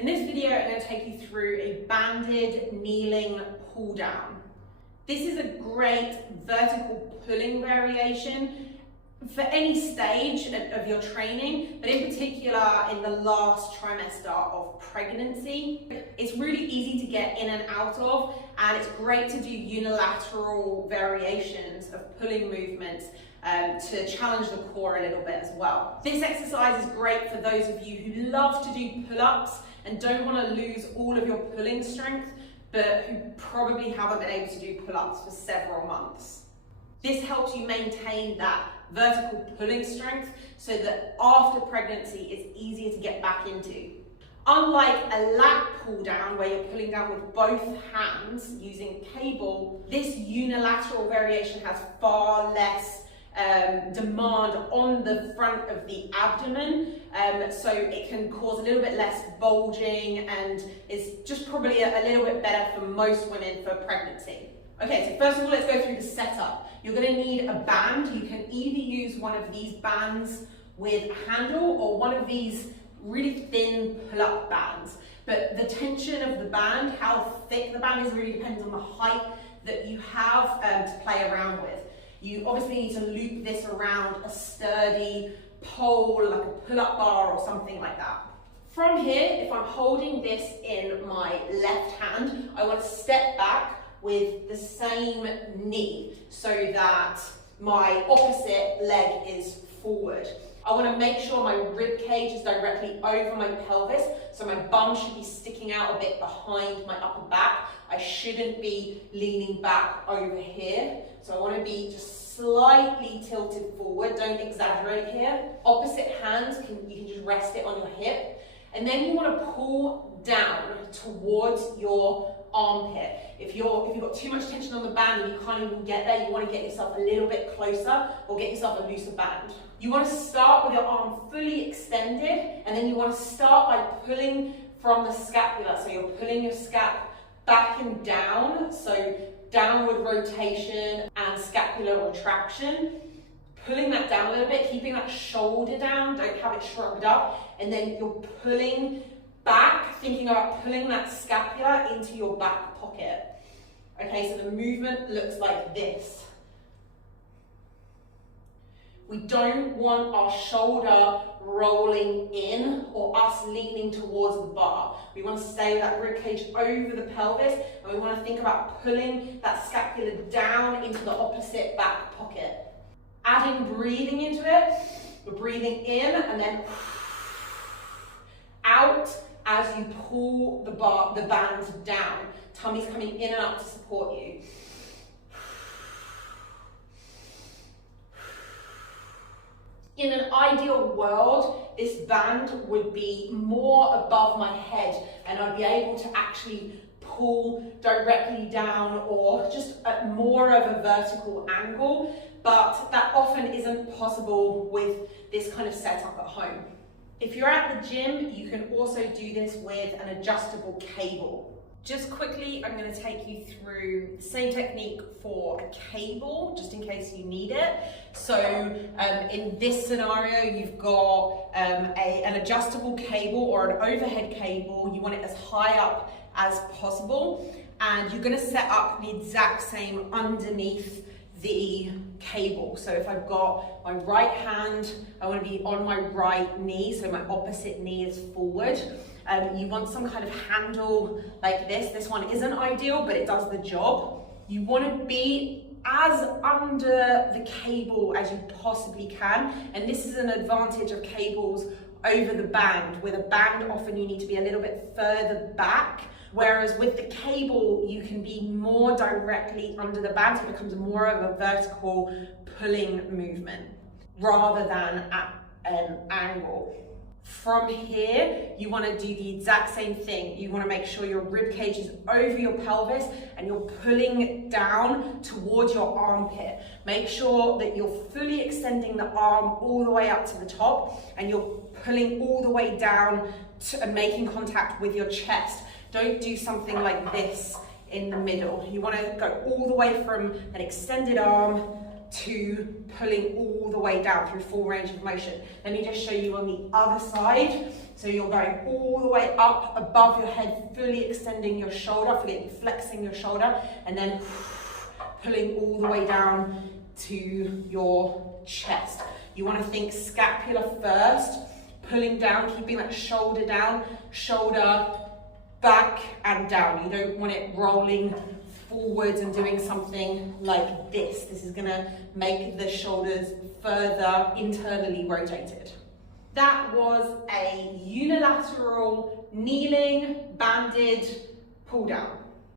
In this video, I'm going to take you through a banded kneeling pull down. This is a great vertical pulling variation for any stage of your training, but in particular in the last trimester of pregnancy. It's really easy to get in and out of, and it's great to do unilateral variations of pulling movements to challenge the core a little bit as well. This exercise is great for those of you who love to do pull-ups and don't want to lose all of your pulling strength, but who probably haven't been able to do pull-ups for several months. This helps you maintain that vertical pulling strength so that after pregnancy it's easier to get back into. Unlike a lat pull down where you're pulling down with both hands using cable, this unilateral variation has far less demand on the front of the abdomen, so it can cause a little bit less bulging and is just probably a little bit better for most women for pregnancy. Okay, so first of all, let's go through the setup. You're going to need a band. You can either use one of these bands with a handle or one of these really thin pull-up bands. But the tension of the band, how thick the band is, really depends on the height that you have to play around with. You obviously need to loop this around a sturdy pole, like a pull-up bar or something like that. From here, if I'm holding this in my left hand, I want to step back with the same knee so that my opposite leg is forward. I want to make sure my rib cage is directly over my pelvis, so my bum should be sticking out a bit behind my upper back. I shouldn't be leaning back over here. So I want to be just slightly tilted forward, don't exaggerate here. Opposite hand, you can just rest it on your hip. And then you want to pull down towards your armpit. If you've got too much tension on the band and you can't even get there, you want to get yourself a little bit closer or get yourself a looser band. You want to start with your arm fully extended, and then you want to start by pulling from the scapula. So you're pulling your scap back and down, so downward rotation and scapular retraction. Pulling that down a little bit, keeping that shoulder down, don't have it shrugged up, and then you're pulling back, thinking about pulling that scapula into your back pocket. Okay, so the movement looks like this. We don't want our shoulder rolling in or us leaning towards the bar. We want to stay with that rib cage over the pelvis, and we want to think about pulling that scapula down into the opposite back pocket. Adding breathing into it, we're breathing in and then out as you pull the band down. Tummy's coming in and up to support you. In an ideal world, this band would be more above my head and I'd be able to actually pull directly down or just at more of a vertical angle, but that often isn't possible with this kind of setup at home. If you're at the gym, you can also do this with an adjustable cable. Just quickly, I'm going to take you through the same technique for a cable, just in case you need it. So in this scenario, you've got an adjustable cable or an overhead cable. You want it as high up as possible, and you're going to set up the exact same underneath the cable. So if I've got my right hand, I want to be on my right knee, so my opposite knee is forward. You want some kind of handle like this. This one isn't ideal, but it does the job. You want to be as under the cable as you possibly can, and this is an advantage of cables over the band. With a band, often you need to be a little bit further back, whereas with the cable, you can be more directly under the band, so it becomes more of a vertical pulling movement rather than at an angle. From here, you want to do the exact same thing. You want to make sure your rib cage is over your pelvis and you're pulling down towards your armpit. Make sure that you're fully extending the arm all the way up to the top and you're pulling all the way down and making contact with your chest. Don't do something like this in the middle. You want to go all the way from an extended arm to pulling all the way down through full range of motion. Let me just show you on the other side. So you're going all the way up above your head, fully extending your shoulder, flexing your shoulder, and then pulling all the way down to your chest. You want to think scapula first, pulling down, keeping that shoulder down, shoulder back and down. You don't want it rolling forwards and doing something like this. This is going to make the shoulders further internally rotated. That was a unilateral kneeling banded pull down.